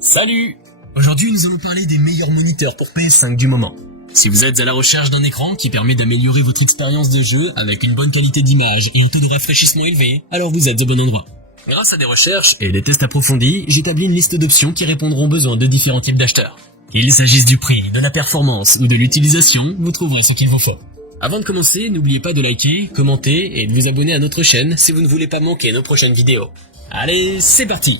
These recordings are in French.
Salut! Aujourd'hui, nous allons parler des meilleurs moniteurs pour PS5 du moment. Si vous êtes à la recherche d'un écran qui permet d'améliorer votre expérience de jeu avec une bonne qualité d'image et un taux de rafraîchissement élevé, alors vous êtes au bon endroit. Grâce à des recherches et des tests approfondis, j'établis une liste d'options qui répondront aux besoins de différents types d'acheteurs. Qu'il s'agisse du prix, de la performance ou de l'utilisation, vous trouverez ce qu'il vous faut. Avant de commencer, n'oubliez pas de liker, commenter et de vous abonner à notre chaîne si vous ne voulez pas manquer nos prochaines vidéos. Allez, c'est parti!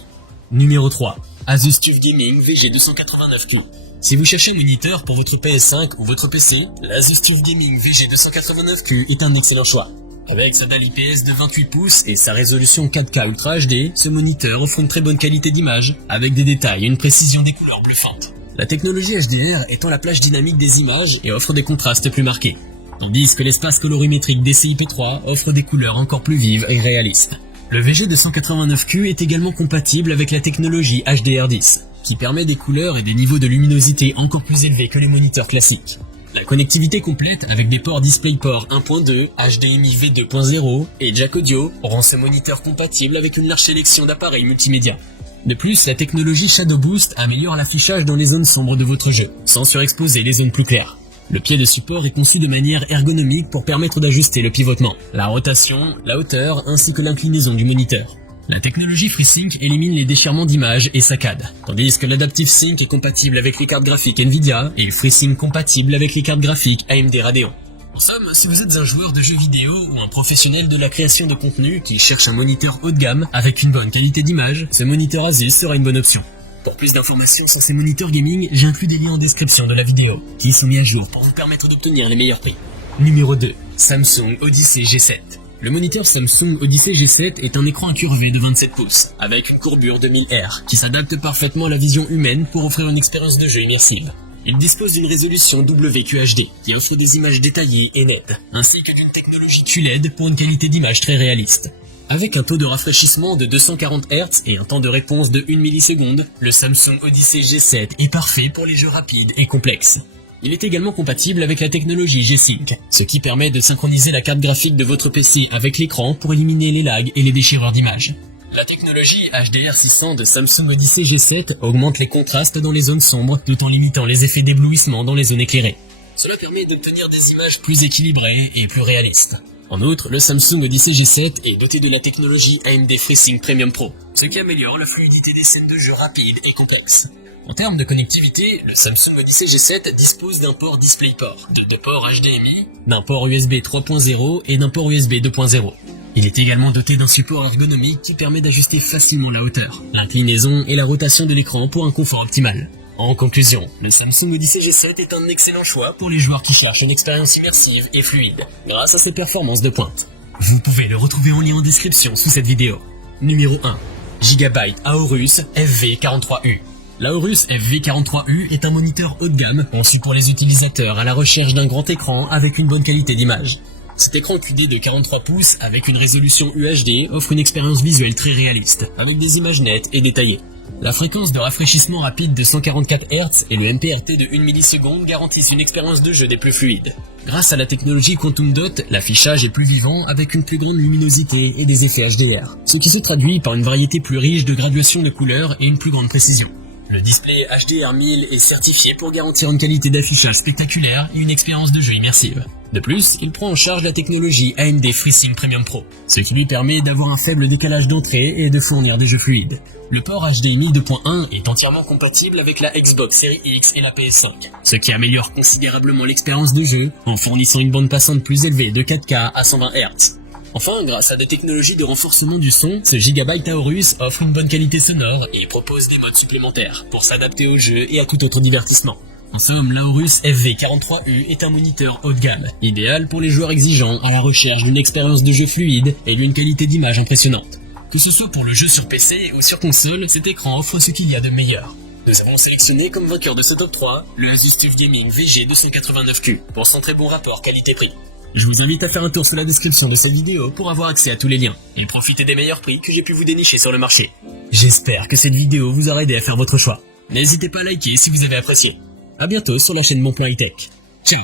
Numéro 3. Asus TUF Gaming VG289Q. Si vous cherchez un moniteur pour votre PS5 ou votre PC, l'Asus TUF Gaming VG289Q est un excellent choix. Avec sa dalle IPS de 28 pouces et sa résolution 4K Ultra HD, ce moniteur offre une très bonne qualité d'image, avec des détails et une précision des couleurs bluffantes. La technologie HDR étend la plage dynamique des images et offre des contrastes plus marqués, tandis que l'espace colorimétrique DCI-P3 offre des couleurs encore plus vives et réalistes. Le VG289Q est également compatible avec la technologie HDR10, qui permet des couleurs et des niveaux de luminosité encore plus élevés que les moniteurs classiques. La connectivité complète avec des ports DisplayPort 1.2, HDMI V2.0 et jack audio rend ce moniteur compatible avec une large sélection d'appareils multimédia. De plus, la technologie Shadow Boost améliore l'affichage dans les zones sombres de votre jeu, sans surexposer les zones plus claires. Le pied de support est conçu de manière ergonomique pour permettre d'ajuster le pivotement, la rotation, la hauteur ainsi que l'inclinaison du moniteur. La technologie FreeSync élimine les déchirements d'images et saccades, tandis que l'Adaptive Sync est compatible avec les cartes graphiques Nvidia et FreeSync compatible avec les cartes graphiques AMD Radeon. En somme, si vous êtes un joueur de jeux vidéo ou un professionnel de la création de contenu qui cherche un moniteur haut de gamme avec une bonne qualité d'image, ce moniteur Asus sera une bonne option. Pour plus d'informations sur ces moniteurs gaming, j'inclus des liens en description de la vidéo, qui sont mis à jour pour vous permettre d'obtenir les meilleurs prix. Numéro 2. Samsung Odyssey G7. Le moniteur Samsung Odyssey G7 est un écran incurvé de 27 pouces, avec une courbure de 1000 Hz, qui s'adapte parfaitement à la vision humaine pour offrir une expérience de jeu immersive. Il dispose d'une résolution WQHD, qui offre des images détaillées et nettes, ainsi que d'une technologie QLED pour une qualité d'image très réaliste. Avec un taux de rafraîchissement de 240 Hz et un temps de réponse de 1 milliseconde, le Samsung Odyssey G7 est parfait pour les jeux rapides et complexes. Il est également compatible avec la technologie G-Sync, ce qui permet de synchroniser la carte graphique de votre PC avec l'écran pour éliminer les lags et les déchireurs d'images. La technologie HDR600 de Samsung Odyssey G7 augmente les contrastes dans les zones sombres tout en limitant les effets d'éblouissement dans les zones éclairées. Cela permet d'obtenir des images plus équilibrées et plus réalistes. En outre, le Samsung Odyssey G7 est doté de la technologie AMD FreeSync Premium Pro, ce qui améliore la fluidité des scènes de jeu rapides et complexes. En termes de connectivité, le Samsung Odyssey G7 dispose d'un port DisplayPort, de 2 ports HDMI, d'un port USB 3.0 et d'un port USB 2.0. Il est également doté d'un support ergonomique qui permet d'ajuster facilement la hauteur, l'inclinaison et la rotation de l'écran pour un confort optimal. En conclusion, le Samsung Odyssey G7 est un excellent choix pour les joueurs qui cherchent une expérience immersive et fluide, grâce à ses performances de pointe. Vous pouvez le retrouver en lien en description sous cette vidéo. Numéro 1. Gigabyte Aorus FV43U. L'Aorus FV43U est un moniteur haut de gamme conçu pour les utilisateurs à la recherche d'un grand écran avec une bonne qualité d'image. Cet écran QD de 43 pouces avec une résolution UHD offre une expérience visuelle très réaliste, avec des images nettes et détaillées. La fréquence de rafraîchissement rapide de 144 Hz et le MPRT de 1 milliseconde garantissent une expérience de jeu des plus fluides. Grâce à la technologie Quantum Dot, l'affichage est plus vivant avec une plus grande luminosité et des effets HDR, ce qui se traduit par une variété plus riche de graduations de couleurs et une plus grande précision. Le display HDR 1000 est certifié pour garantir une qualité d'affichage spectaculaire et une expérience de jeu immersive. De plus, il prend en charge la technologie AMD FreeSync Premium Pro, ce qui lui permet d'avoir un faible décalage d'entrée et de fournir des jeux fluides. Le port HDMI 2.1 est entièrement compatible avec la Xbox Series X et la PS5, ce qui améliore considérablement l'expérience de jeu en fournissant une bande passante plus élevée de 4K à 120 Hz. Enfin, grâce à des technologies de renforcement du son, ce Gigabyte Aorus offre une bonne qualité sonore et propose des modes supplémentaires pour s'adapter au jeu et à tout autre divertissement. En somme, l'Aorus FV43U est un moniteur haut de gamme, idéal pour les joueurs exigeants à la recherche d'une expérience de jeu fluide et d'une qualité d'image impressionnante. Que ce soit pour le jeu sur PC ou sur console, cet écran offre ce qu'il y a de meilleur. Nous avons sélectionné comme vainqueur de ce top 3 le Asus TUF Gaming VG289Q pour son très bon rapport qualité-prix. Je vous invite à faire un tour sur la description de cette vidéo pour avoir accès à tous les liens et profiter des meilleurs prix que j'ai pu vous dénicher sur le marché. J'espère que cette vidéo vous aura aidé à faire votre choix. N'hésitez pas à liker si vous avez apprécié. A bientôt sur la chaîne Bon Plan High Tech. Ciao.